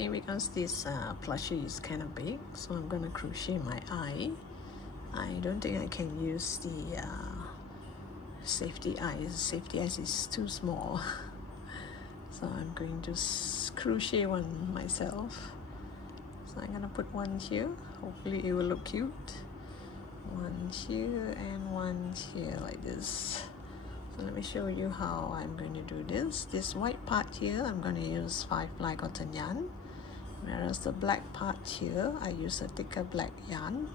Okay, because this plushie is kind of big, so I'm gonna crochet my eye. I don't think I can use the safety eyes. Safety eyes is too small. So I'm going to crochet one myself. So I'm gonna put one here. Hopefully it will look cute. One here and one here like this. So let me show you how I'm going to do this. This white part here, I'm going to use 5-ply cotton yarn. Whereas the black part here, I use a thicker black yarn.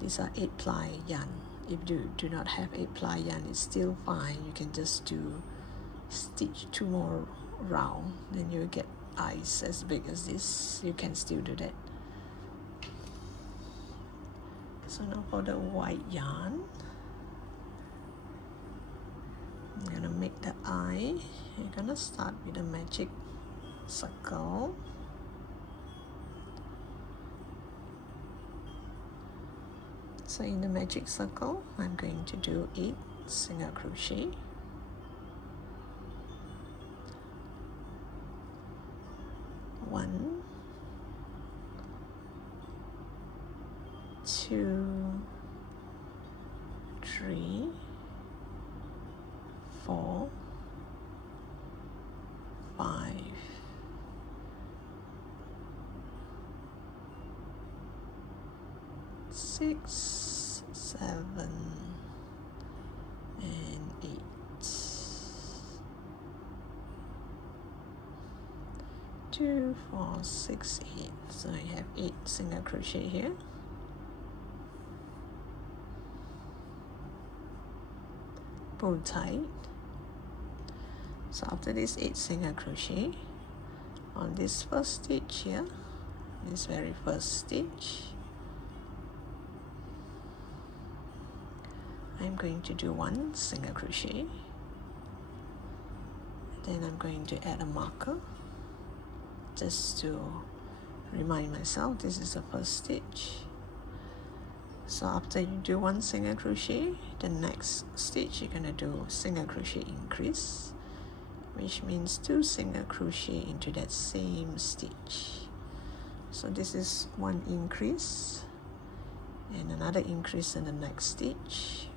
These are 8-ply yarn. If you do not have 8-ply yarn, it's still fine. You can just stitch 2 more round. Then you get eyes as big as this. You can still do that. So now for the white yarn, I'm gonna make the eye. You're gonna start with a magic circle. So in the magic circle, I'm going to do 8 single crochet. One, 2, 3, 4, 5, 6, 7, and 8. 2, 4, 6, 8. So I have 8 single crochet here. Pull tight. So after this 8 single crochet, on this first stitch here, this very first stitch, I'm going to do 1 single crochet. Then I'm going to add a marker just to remind myself this is the first stitch. So after you do 1 single crochet, the next stitch you're gonna do single crochet increase, which means 2 single crochet into that same stitch. So this is 1 increase and another increase in the next stitch.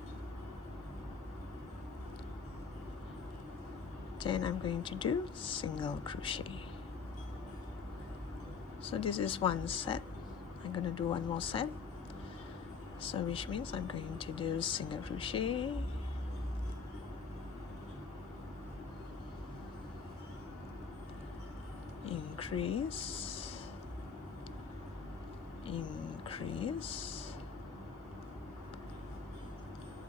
Then I'm going to do single crochet. So this is 1 set. I'm going to do 1 more set. So which means I'm going to do single crochet, increase, increase,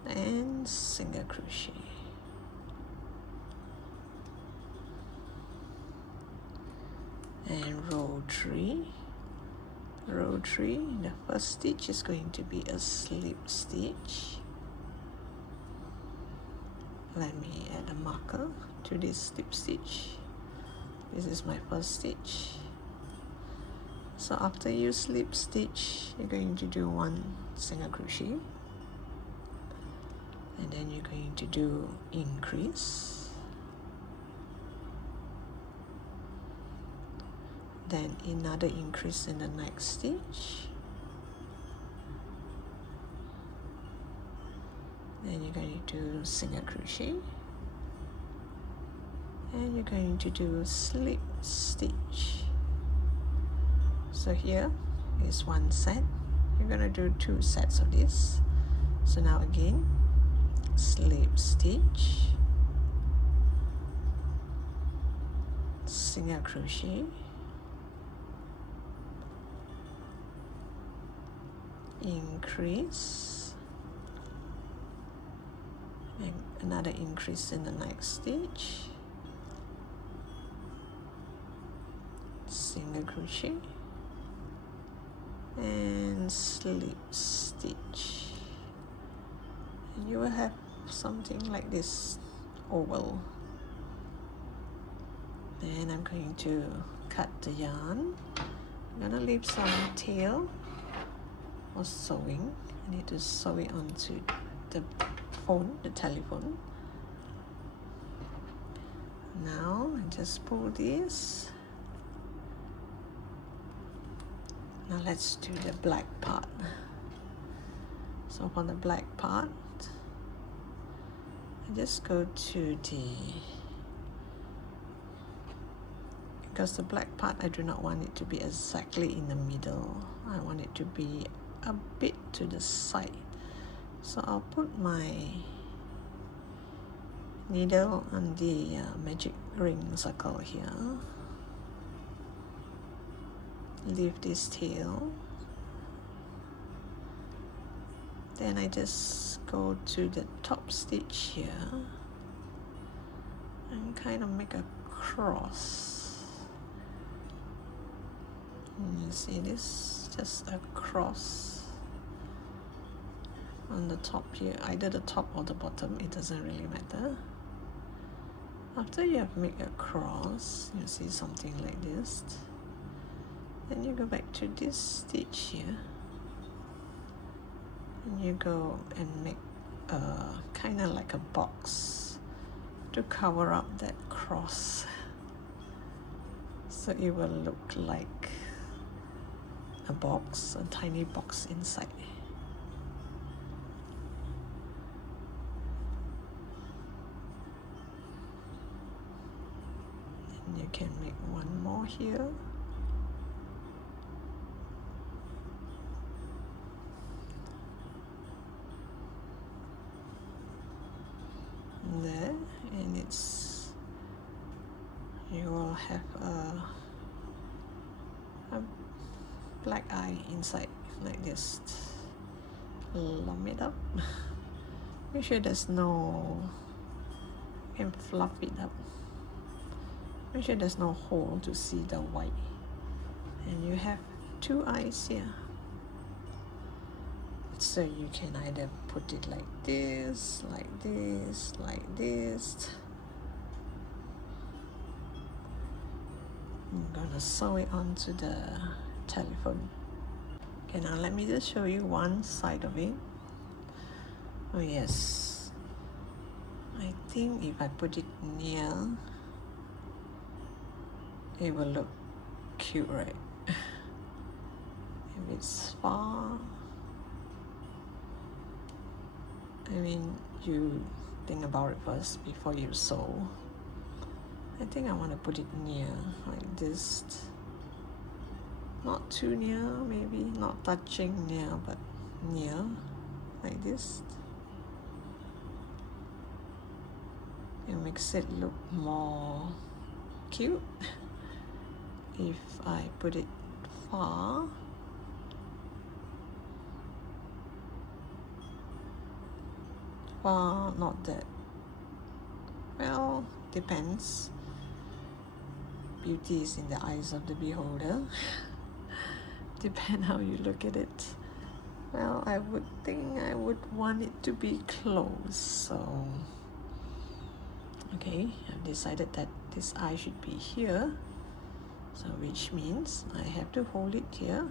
and single crochet. And row 3. Row 3, the first stitch is going to be a slip stitch. Let me add a marker to this slip stitch. This is my first stitch. So after you slip stitch, you're going to do 1 single crochet, and then you're going to do increase, then another increase in the next stitch, then you're going to do single crochet, and you're going to do slip stitch. So here is 1 set. You're going to do 2 sets of this. So now again, slip stitch, single crochet, increase, and another increase in the next stitch, single crochet, and slip stitch. And you will have something like this oval. Then I'm going to cut the yarn. I'm gonna leave some tail for sewing. I need to sew it onto the phone, the telephone. Now I just pull this Now let's do the black part. So for the black part, I just go to because the black part, I do not want it to be exactly in the middle. I want it to be a bit to the side. So I'll put my needle on the magic ring circle here. Leave this tail. Then I just go to the top stitch here and kind of make a cross. And you see this? Just a cross on the top here, either the top or the bottom, it doesn't really matter. After you have made a cross, you see something like this. Then you go back to this stitch here. And you go and make a kind of like a box to cover up that cross, so it will look like a box, a tiny box inside. And you can make one more here. There, and you will have a black eye inside like this. Lump it up. Make sure there's no, you can fluff it up. Make sure there's no hole to see the white. And you have two eyes here. So you can either put it like this, like this, like this. I'm gonna sew it onto the telephone. Okay, now let me just show you one side of it. Oh yes, I think if I put it near, it will look cute, right? If it's far, I mean, you think about it first before you sew. I think I want to put it near, like this. Not too near, maybe not touching near, but near, like this. It makes it look more cute. If I put it far, not that. Well, depends. Beauty is in the eyes of the beholder. Depend how you look at it. Well, I would think I would want it to be close. So, okay, I've decided that this eye should be here. So, which means I have to hold it here.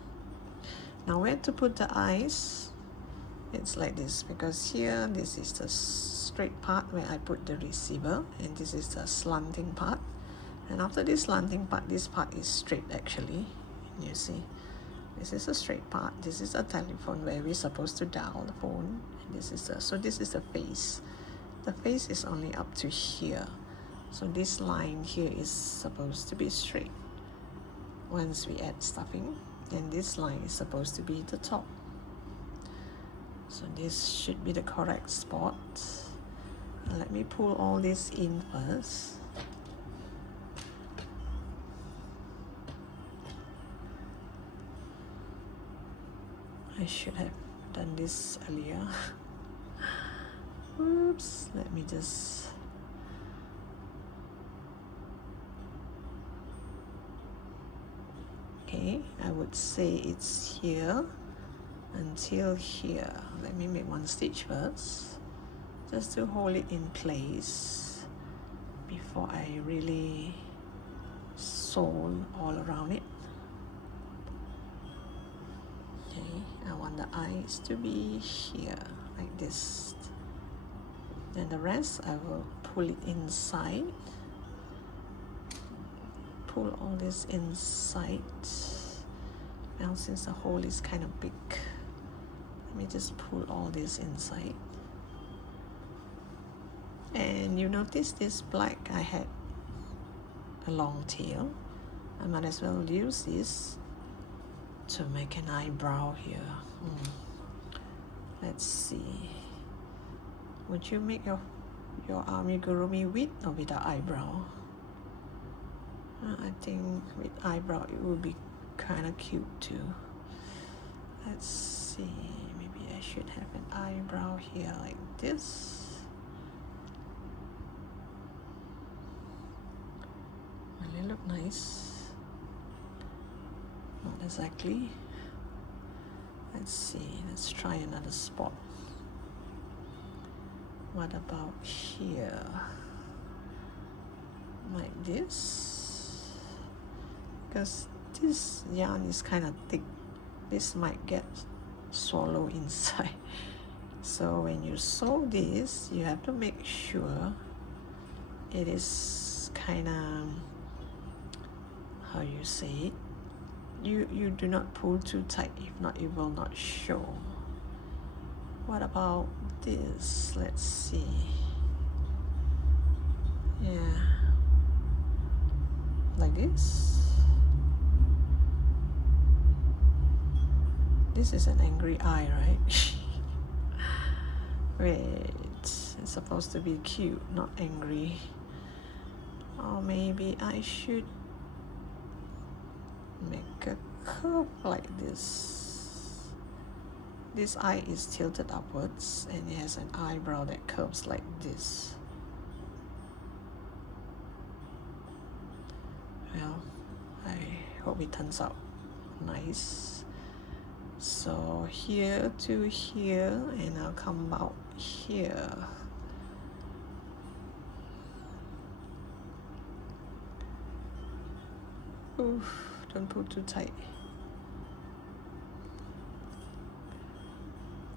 Now, where to put the eyes? It's like this, because here this is the straight part where I put the receiver, and this is the slanting part. And after this slanting part, this part is straight actually. You see, this is a straight part. This is a telephone where we're supposed to dial the phone. And this is so this is the face. The face is only up to here. So this line here is supposed to be straight. Once we add stuffing, then this line is supposed to be the top. So this should be the correct spot. Now let me pull all this in first. I should have done this earlier. Oops, let me just... Okay, I would say it's here until here. Let me make one stitch first, just to hold it in place before I really sew all around it. Okay, I want the eyes to be here, like this. Then the rest I will pull it inside. Pull all this inside Now since the hole is kind of big, let me just pull all this inside. And you notice this black, I had a long tail. I might as well use this to make an eyebrow here. Let's see. Would you make your amigurumi with or without eyebrow? I think with eyebrow it would be kind of cute too. Let's see. Maybe I should have an eyebrow here like this. Will it look nice? Not exactly. Let's see. Let's try another spot. What about here? Like this? Because this yarn is kind of thick. This might get swallowed inside. So when you sew this, you have to make sure it is kind of, how you say it, you do not pull too tight, if not it will not show. What about this? Let's see. Yeah, like this. This is an angry eye, right? Wait, it's supposed to be cute, not angry. Or maybe I should make a curve like this. This eye is tilted upwards and it has an eyebrow that curves like this. Well, I hope it turns out nice. So here to here, and I'll come out here. Oof, don't pull too tight.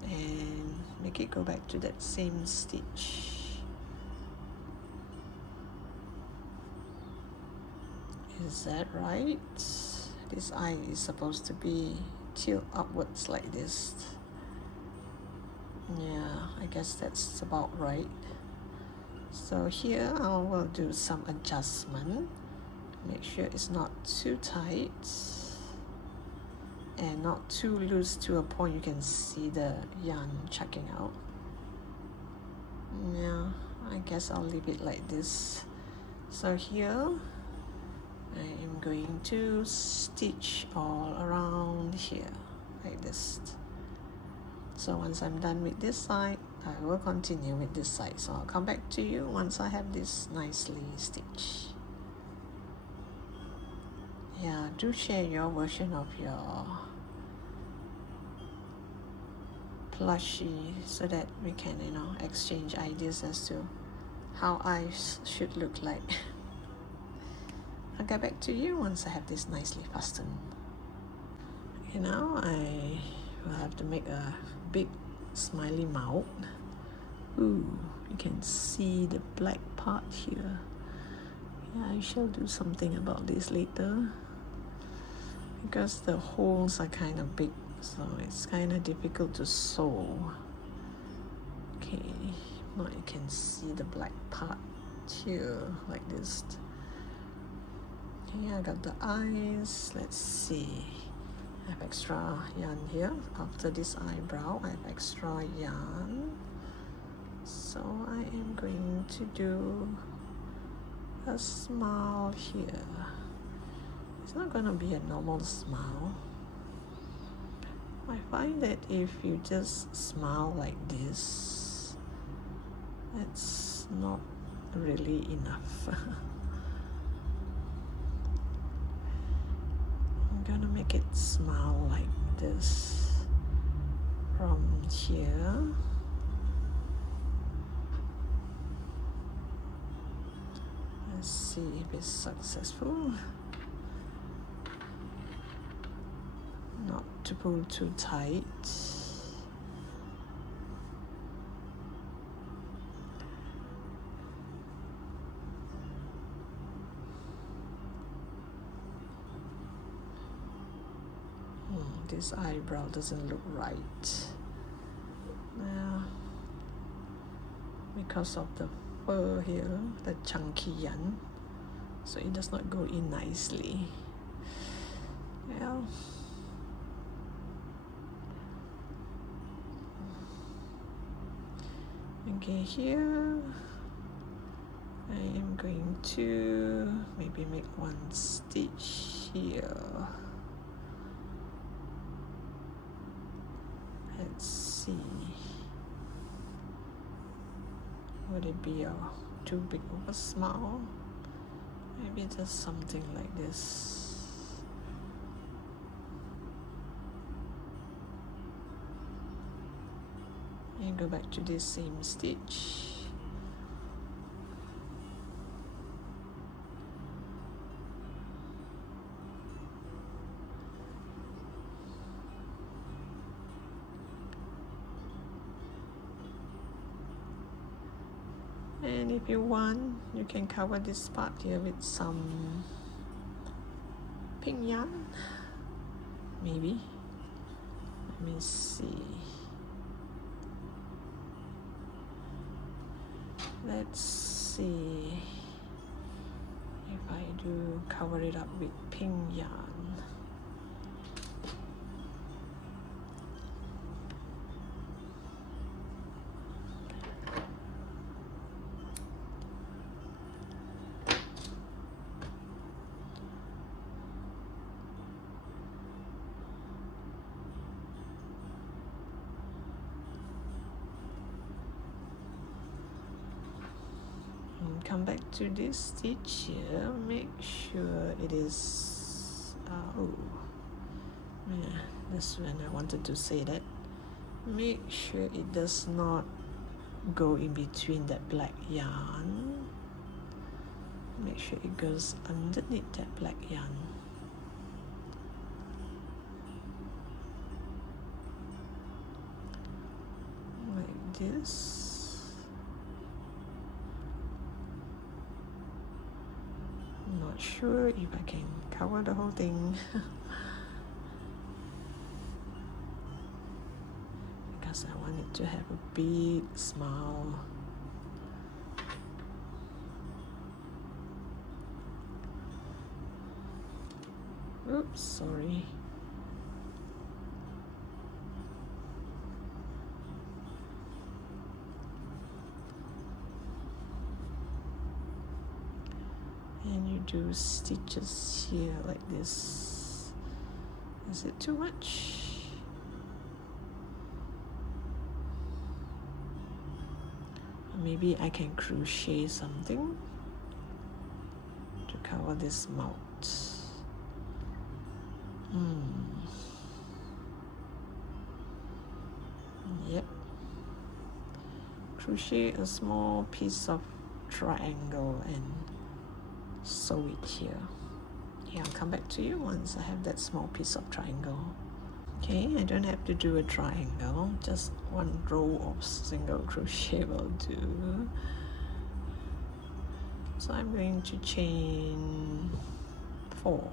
And make it go back to that same stitch. Is that right? This eye is supposed to be tilt upwards like this. Yeah, I guess that's about right. So here I will do some adjustment. Make sure it's not too tight and not too loose to a point you can see the yarn chucking out. Yeah, I guess I'll leave it like this. So here I am going to stitch all around here like this. So once I'm done with this side, I will continue with this side. So I'll come back to you once I have this nicely stitched. Yeah, do share your version of your plushie so that we can, exchange ideas as to how eyes should look like. I'll get back to you once I have this nicely fastened. Okay, now I will have to make a big smiley mouth. Ooh, you can see the black part here. Yeah, I shall do something about this later because the holes are kind of big, so it's kind of difficult to sew. Okay, now you can see the black part here like this. Okay, I got the eyes. Let's see. I have extra yarn here. After this eyebrow, I have extra yarn. So I am going to do a smile here. It's not going to be a normal smile. I find that if you just smile like this, it's not really enough. I'm gonna make it smile like this from here. Let's see if it's successful. Not to pull too tight. this eyebrow doesn't look right. Yeah, because of the fur here, the chunky yarn, so it does not go in nicely. Yeah. Okay, here I am going to maybe make one stitch here. Let's see. Would it be too big of a smile? Maybe just something like this. And go back to this same stitch. And if you want, you can cover this part here with some pink yarn, maybe. Let me see. Let's see if I do cover it up with pink yarn. Come back to this stitch here, make sure it is oh yeah, that's when I wanted to say that. Make sure it does not go in between that black yarn. Make sure it goes underneath that black yarn. Like this. Not sure if I can cover the whole thing because I want it to have a big smile. Oops, sorry. And you do stitches here like this. Is it too much? Maybe I can crochet something to cover this mouth. Yep. Crochet a small piece of triangle and sew it here. Yeah, I'll come back to you once I have that small piece of triangle. Okay, I don't have to do a triangle, just one row of single crochet will do. So I'm going to chain 4.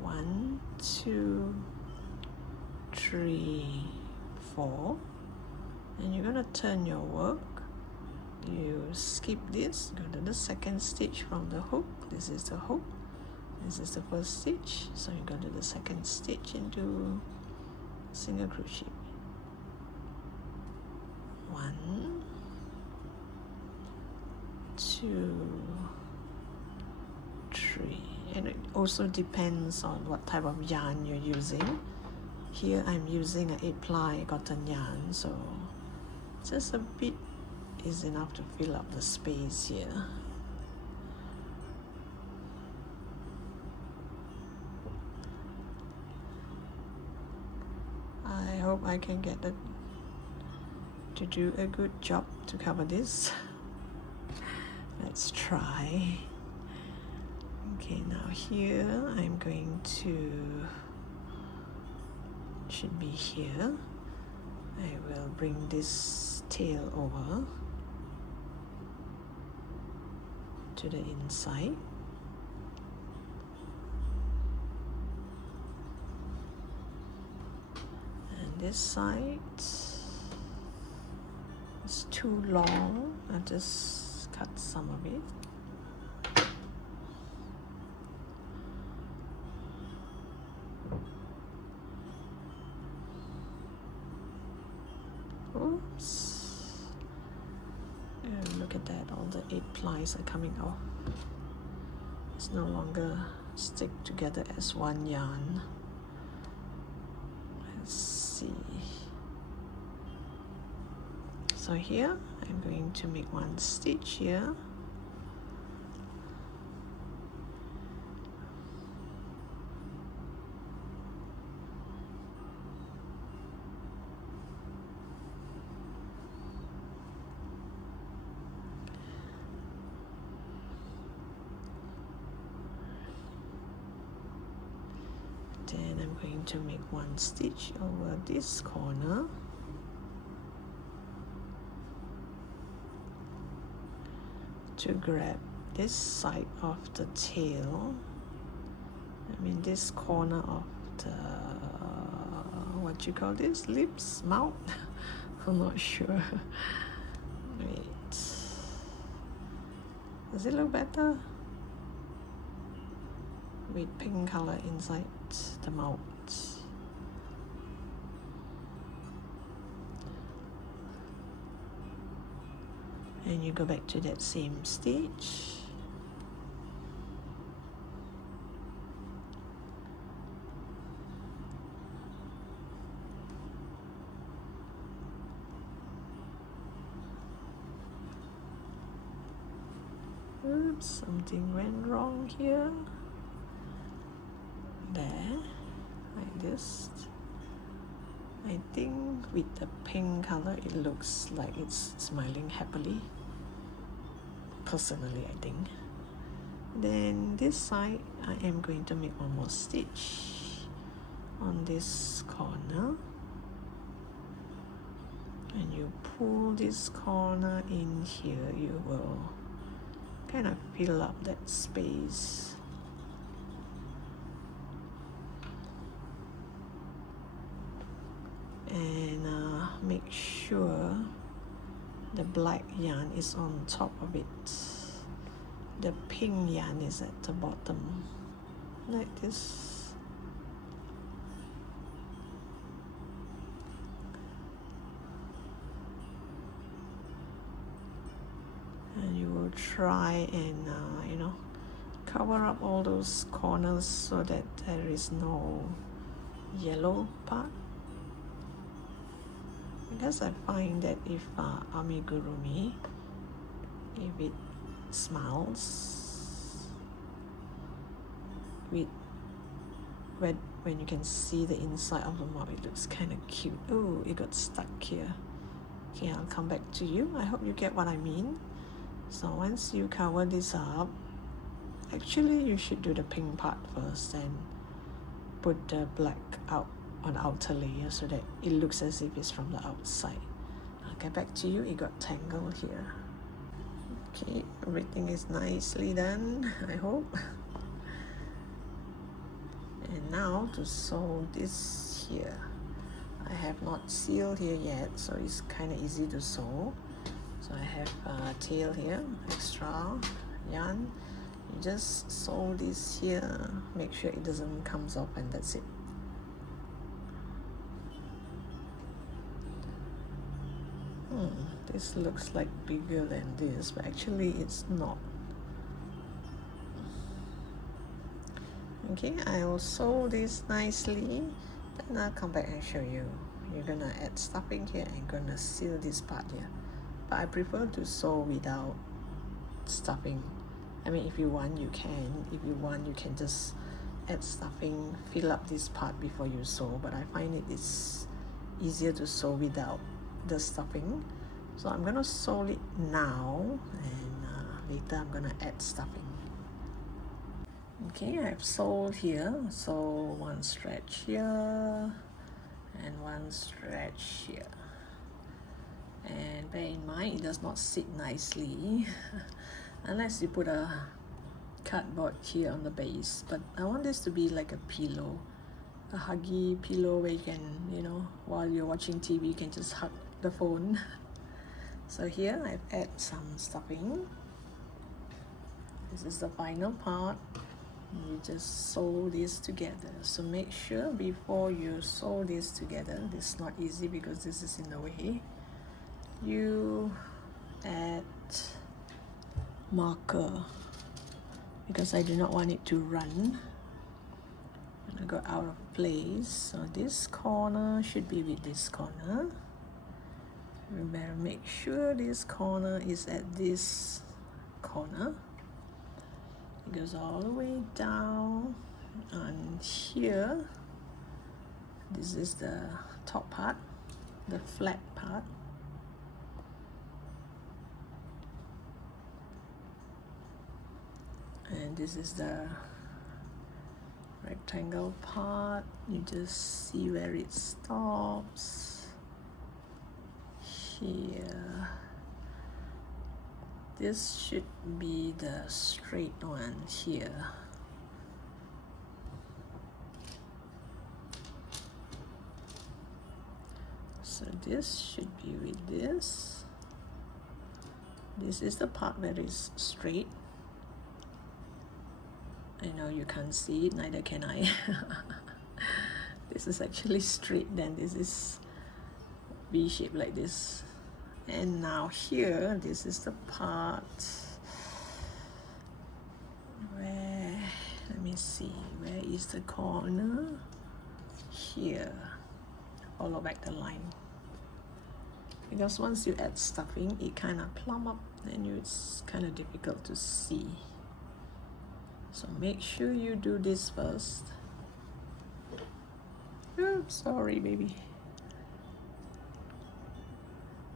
1, 2, 3, 4. And you're gonna turn your work. You skip this, go to the second stitch from the hook. This is the hook. This is the first stitch. So you go to the second stitch and do single crochet. 1, 2, 3. And it also depends on what type of yarn you're using. Here I'm using an 8-ply cotton yarn, so just a bit is enough to fill up the space here. I hope I can get it to do a good job to cover this. Let's try. Okay, now here I'm going to, should be here. I will bring this tail over to the inside. this side is too long. I just cut some of it. Oops. And look at that, all the 8 plies are coming off. It's no longer stick together as one yarn. Let's see. So here I'm going to make 1 stitch here. Then I'm going to make 1 stitch over this corner. To grab this side of the tail. I mean this corner of the, what you call this? Lips? Mouth? I'm not sure. Wait. Does it look better? With pink color inside the mouth. And you go back to that same stitch. Oops, something went wrong here. There, like this. I think with the pink color it looks like it's smiling happily. Personally, I think. Then this side I am going to make 1 more stitch on this corner, and you pull this corner in here, you will kind of fill up that space. And make sure the black yarn is on top of it. The pink yarn is at the bottom, like this. And you will try and you know, cover up all those corners so that there is no yellow part. Because I find that if amigurumi, if it smiles with when you can see the inside of the mouth, it looks kind of cute. Oh, it got stuck here. Okay, I'll come back to you. I hope you get what I mean. So once you cover this up, actually you should do the pink part first and put the black out on the outer layer so that it looks as if it's from the outside. I'll get back to you. It got tangled here. Okay, everything is nicely done, I hope. And now to sew this here. I have not sealed here yet, so it's kind of easy to sew. So I have a tail here, extra yarn. You just sew this here, make sure it doesn't come off, and that's it. This looks like bigger than this, but actually it's not. Okay, I will sew this nicely, then I'll come back and show you. You're gonna add stuffing here and gonna seal this part here. But I prefer to sew without stuffing. I mean, if you want, you can. If you want, you can just add stuffing, fill up this part before you sew. But I find it is easier to sew without the stuffing. So I'm gonna sew it now, and later I'm gonna add stuffing. Okay, I've sewed here. So 1 stretch here and 1 stretch here. And bear in mind, it does not sit nicely unless you put a cardboard here on the base. But I want this to be like a pillow, a huggy pillow where you can, you know, while you're watching TV, you can just hug the phone. So here I've added some stuffing. This is the final part. You just sew this together. So make sure before you sew this together, this is not easy because this is in the way, you add marker, because I do not want it to run and go out of place. So this corner should be with this corner. You better make sure this corner is at this corner. It goes all the way down, and here this is the top part, the flat part. And this is the rectangle part. You just see where it stops here. This should be the straight one here. So this should be with this. This is the part where it's straight. I know you can't see it, neither can I. This is actually straight, then this is V-shaped like this. And now here, this is the part where, let me see, where is the corner? Here. Follow back the line. Because once you add stuffing, it kind of plump up, and it's kind of difficult to see. So make sure you do this first. Oops, sorry, baby.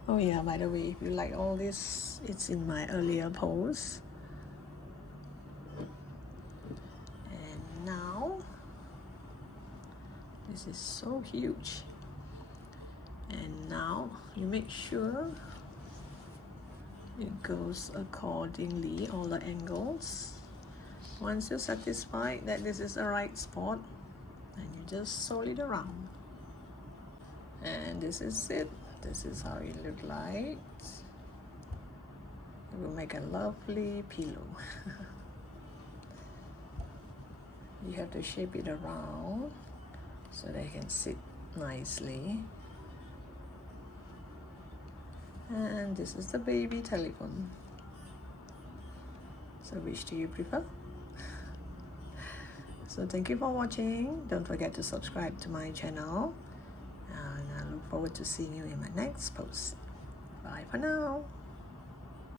Oh yeah, by the way, if you like all this, it's in my earlier post. And now, this is so huge. And now, you make sure it goes accordingly, all the angles. Once you're satisfied that this is the right spot, then you just sew it around. And this is it. This is how it looks like. It will make a lovely pillow. You have to shape it around so that it can sit nicely. And this is the baby telephone. So which do you prefer? So thank you for watching. Don't forget to subscribe to my channel. And I look forward to seeing you in my next post. Bye for now.